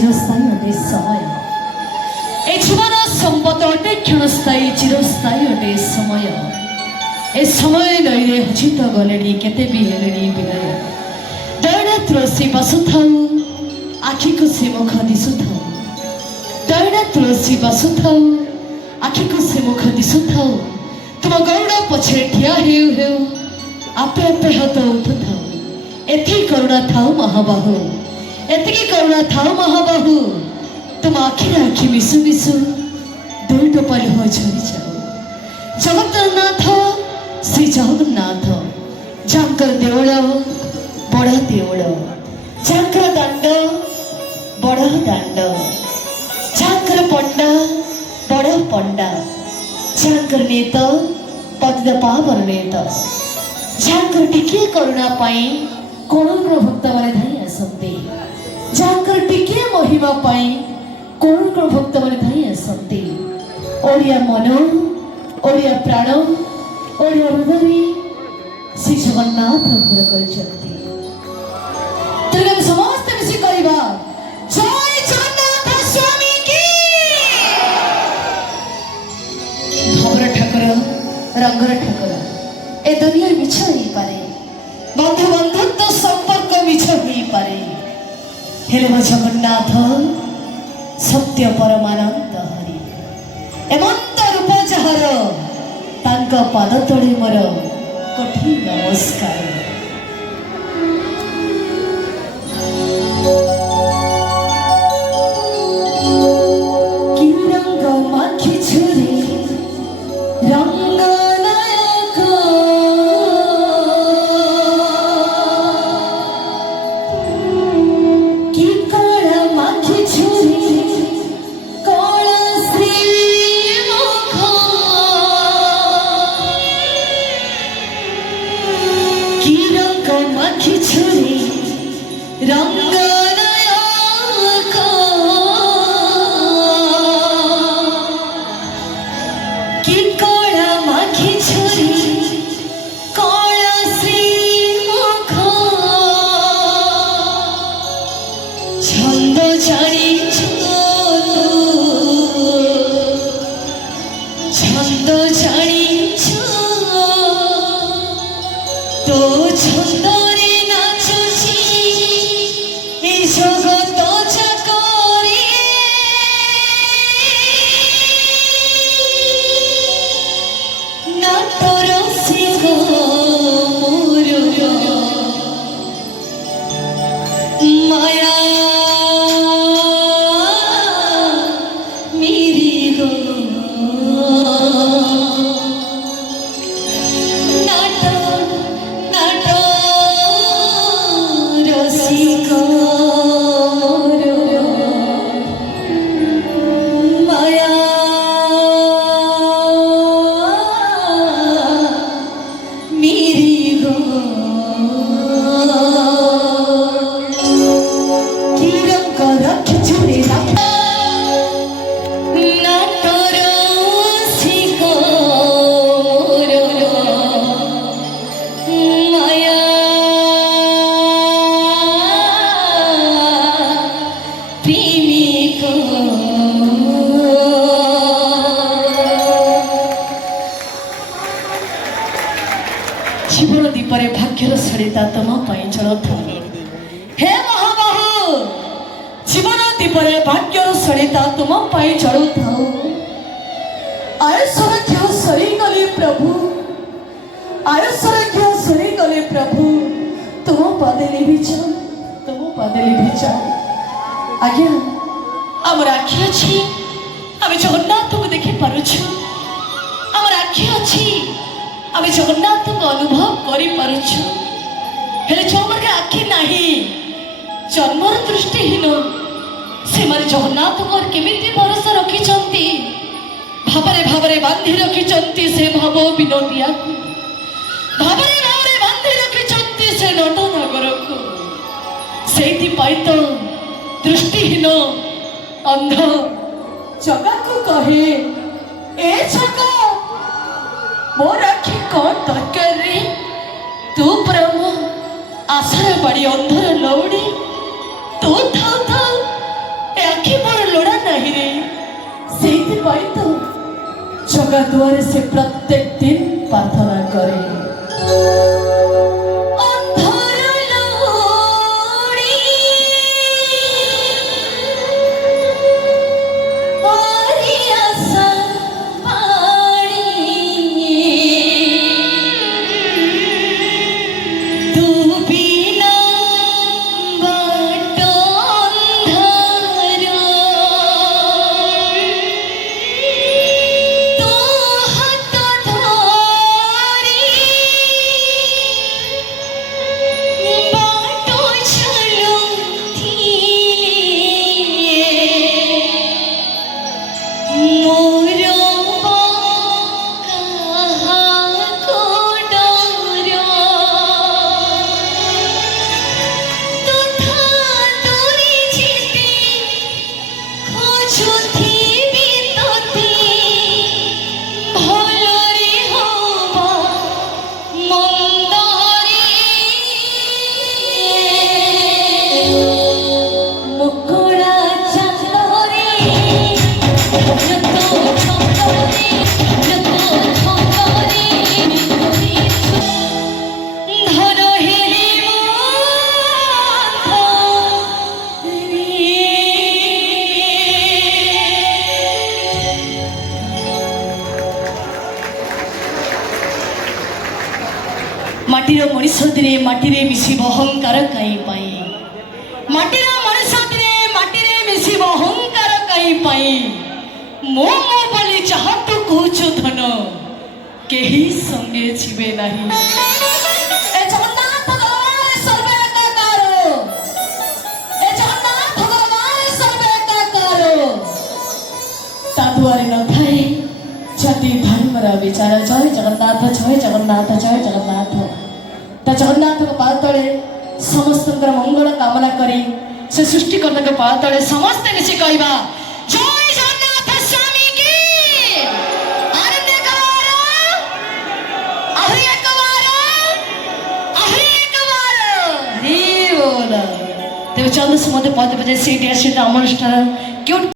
চিরস্থায়ী অটে সময়। এই জীবন সম্পদ অটে ক্ষণস্থায়ী চিরস্থায়ী অটে সময়। ଏ ସମୟ ନଈରେ ହଜିତ ଗଲେଣି କେତେ ବି ହେଲେଣି ବିଲୟ। ଦୟଣା ତୁଳସୀ ବସୁଥାଉ ଆଖିକୁ ସେ ମୁଖ ଦିଶୁଥାଉ। ଦୟଣା ତୁଳସୀ ବସୁଥାଉ ଆଖିକୁ ସେ ମୁଖ ଦିଶୁଥାଉ। ତୁମ ଗରୁଡ଼ ପଛରେ ଠିଆ ହେଉ ହେଉ ଆପେ ଆପେ ହାତ ଉଠୁଥାଉ। ଏତିକି କରୁଣା ଥାଉ ମହାବାହୁ, ଏତିକି କରୁଣା ଥାଉ ମହାବାହୁ। ତୁମ ଆଖିରେ ଆଖି ମିଶୁ ମିଶୁ ଦୁଇ ଟୋପା ଲୁହ ଝରିଯାଉ। ଜଗତନାଥ ଶ୍ରୀ ଜଗନ୍ନାଥ ଯାଙ୍କର ଦେଉଳ ବଡ଼ ଦେଉଳ, ଯାଙ୍କର ଦାଣ୍ଡ ବଡ଼ ଦାଣ୍ଡ, ଯାଙ୍କର ପଣ୍ଡା ବଡ଼ ପଣ୍ଡା, ଯାଙ୍କର ନେତ ପତିତ ପାବନ ନେତ, ଯାଙ୍କର ଟିକିଏ କରୁଣା ପାଇଁ କୋଣର ଭକ୍ତମାନେ ଧାଇଁ ଆସନ୍ତି, ଯାଙ୍କର ଟିକିଏ ମହିମା ପାଇଁ କୋଣର ଭକ୍ତମାନେ ଧାଇଁ ଆସନ୍ତି। ଓଡ଼ିଆ ମନ, ଓଡ଼ିଆ ପ୍ରାଣ, ଓଡ଼ିଆ ହୃଦୟରେ ଶ୍ରୀ ଜଗନ୍ନାଥ ଘର କରିଛନ୍ତି। ତେଣୁ ଆମେ ସମସ୍ତେ ମିଶି କହିବା ଜୟ ଜଗନ୍ନାଥ ସ୍ୱାମୀ କି। ଧବର ଠାକୁର, ରଙ୍ଗର ଠାକୁର, ଏ ଦୁନିଆ ମିଛ ହେଇପାରେ, ବନ୍ଧୁ ବନ୍ଧୁତ୍ୱ ସମ୍ପର୍କ ମିଛ ହେଇପାରେ, ହେଲେ ମୋ ଜଗନ୍ନାଥ ସତ୍ୟ ପରମାନନ୍ଦ ହରି। ଏମନ୍ତ ରୂପ ଯାହାର ତାଙ୍କ ପାଦ ତଳେ ମୋର କୋଟି ନମସ୍କାର। କି ରଙ୍ଗ ମାଖିଛୁରେ ରଙ୍ଗ ନାୟକ, କି କଳା ମାଖିଛୁରେ କଳା ଶ୍ରୀ ମୁଖ, কি রঙ মাখিছুরে রঙ্গ নায়ক, কি কড়া মাখিছুরে কড়া শ্রী মুখ, ছন্দ জানিছ ছন্দ জানিছ তো ছন্দরে নাচুছি এই জগত যাকরে, নাটর সিংহ মোর মায়া মেরি গো, জীবন দীপরে ভাগ্যর সরিতা তম পাই চলুথাউ। হে মহাবাহু, জীবন দীপরে ভাগ্যর সরিতা তুম পাই চলুথাউ। আয়ুষর ঘিও সরিগলে প্রভু, আয়ুষর ঘিও সরিগলে প্রভু, তুম পাদে লিভিছ, তুম পাদে লিভিছ। আজ্ঞা আমার আখি আছে, আমি জগন্নাথকে দেখি পারুছু। আমার আখি আছে, আমি জগন্নাথকে অনুভব করে পারুছু। হেলে যোমাকে আখি নাহি, জন্মর দৃষ্টিহীন, সেমানে জগন্নাথଙ୍କର কেমিতি ভরসা রখিছন্তি, ভাবরে ভাবরে বান্ধি রখিছন্তি সে ভাব বিনোদিয়াকু, ভাবরে ভাবরে বান্ধি রখিছন্তি সে নটনগরকু। সেইথিপাই তো দৃষ্টিহীন ଅନ୍ଧ ଜଗାକୁ କହେ, ଏ ଜଗା ମୋର ଆଖି କ'ଣ ଦରକାର ରେ? ତୁ ପରା ମୋ ଆଶାର ବାଡ଼ି ଅନ୍ଧର ଲଉଡ଼ି। ତୁ ଥାଉ ଥାଉ ସେଥିପାଇଁ ତ ଜଗା ଦୁଆରେ ସେ ପ୍ରତ୍ୟେକ ଦିନ ପ୍ରାର୍ଥନା କରେ। ମାଟିର ମଣିଷ ଦିନେ ମାଟିରେ ମିଶିବ ଅହଙ୍କାର କାହିଁ ପାଇଁ? ମାଟିର ମଣିଷ ଦିନେ ମାଟିରେ ମିଶିବ ଅହଙ୍କାର କାହିଁ ପାଇଁ? ମୋ ବୋଲି ଯାହା ତୁ କହୁଛୁ ଧନ କେହି ସଙ୍ଗେ ଯିବେ ନାହିଁ। ଏ ଜଗନ୍ନାଥ ଭଗବାନ ସର୍ବେ ଏକାକାର, ଏ ଜଗନ୍ନାଥ ଭଗବାନ ସର୍ବେ ଏକାକାର। ତା ଦୁଆରେ ନଥାଏ ଜାତି ଧର୍ମର ବିଚାର। ଜୟ ଜଗନ୍ନାଥ, ଜୟ ଜଗନ୍ନାଥ, ଜୟ ଜଗନ୍ନାଥ। ତା ଜଗନ୍ନାଥଙ୍କ ପାଦ ତଳେ ସମସ୍ତଙ୍କର ମଙ୍ଗଳ କାମନା କରି ସେ ସୃଷ୍ଟିକର୍ତ୍ତାଙ୍କ ପାଦ ତଳେ ସମସ୍ତେ ମିଶି କହିବା ଜୟ ଜଗନ୍ନାଥ ସ୍ୱାମୀ କି। ଆହୁରି ଏକ ବାର, ଆହୁରି ଏକ ବାର, ଆହୁରି ଏକ ବାର। ହରି ବୋଲ। ତେବେ ଚାଲୁ ସମସ୍ତେ ପଦ ପଦେ ସେଇଠି ଆସିଲେ ଆମ ଅନୁଷ୍ଠାନ କେଉଁ